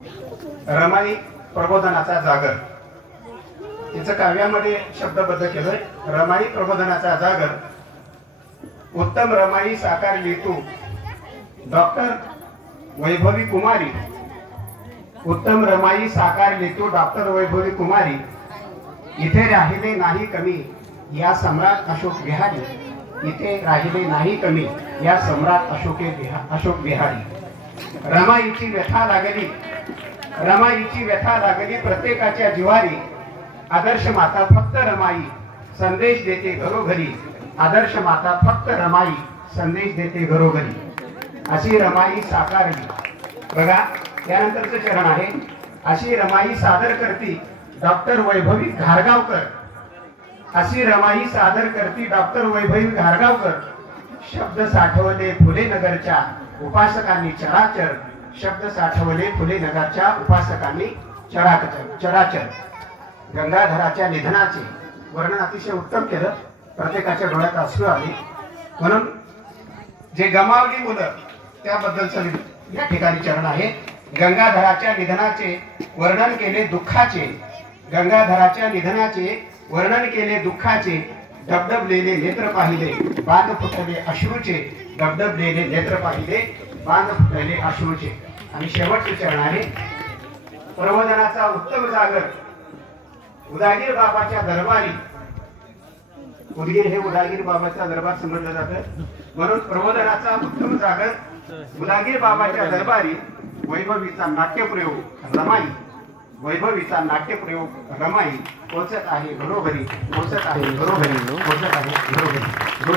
रमाई प्रबोधनाचा जागर, तिचं काव्यामध्ये शब्दबद्ध केलंय. रमाई प्रबोधनाचा जागर, उत्तम रमाई साकारली तू डॉक्टर वैभवी कुमारी. उत्तम रमाई साकारली तू डॉक्टर वैभवी कुमारी. इथे राहिले नाही कमी या सम्राट अशोक बिहारी. इथे राहिले नाही कमी या सम्राट अशोक बिहारी. रमाईची व्यथा लागली, रमाईची व्यथा लागली प्रत्येकाच्या जिवारी. आदर्श माता फक्त रमाई संदेश देते घरोघरी. आदर्श माता फक्त रमाई संदेश देते घरोघरी. अशी रमाई साकारली. बघा त्यानंतरचं चरण आहे. अशी रमाई सादर करती डॉक्टर वैभवी घारगावकर. अशी रमाई सादर करती डॉक्टर वैभवी घारगावकर. शब्द साठवले फुले नगरच्या उपासकांनी चराचर. शब्द साठवले फुले नगरच्या उपासकांनी चराचर. गंगाधराच्या निधनाचे वर्णन अतिशय उत्तम केलं. प्रत्येकाच्या डोळ्यात अश्रू आले. म्हणून जे गमावली मुलं त्याबद्दलचं या ठिकाणी चरण आहे. गंगाधराच्या निधनाचे वर्णन केले दुःखाचे. गंगाधराच्या निधनाचे वर्णन केले दुःखाचे. डबडबलेले नेत्र पाहिले बांध फुटले अश्रूचे. डबडबलेले नेत्र पाहिले बांध फुटले अश्रूचे. आणि शेवटचे चरण आहे. प्रबोधनाचा उत्तम जागर, उदागीर बाबाच्या दरबारी. उदगीर हे उदागीर बाबाचा दरबार समजलं जातं. म्हणून प्रबोधनाचा उत्तम जागर, उदागीर बाबाच्या दरबारी. वैभवीचा नाट्यप्रयोग रमाई. वैभवीचा नाट्यप्रयोग रमाई पोचत आहे घरोघरी. पोचत आहे घरोघरी. पोचत आहे घरोघरी.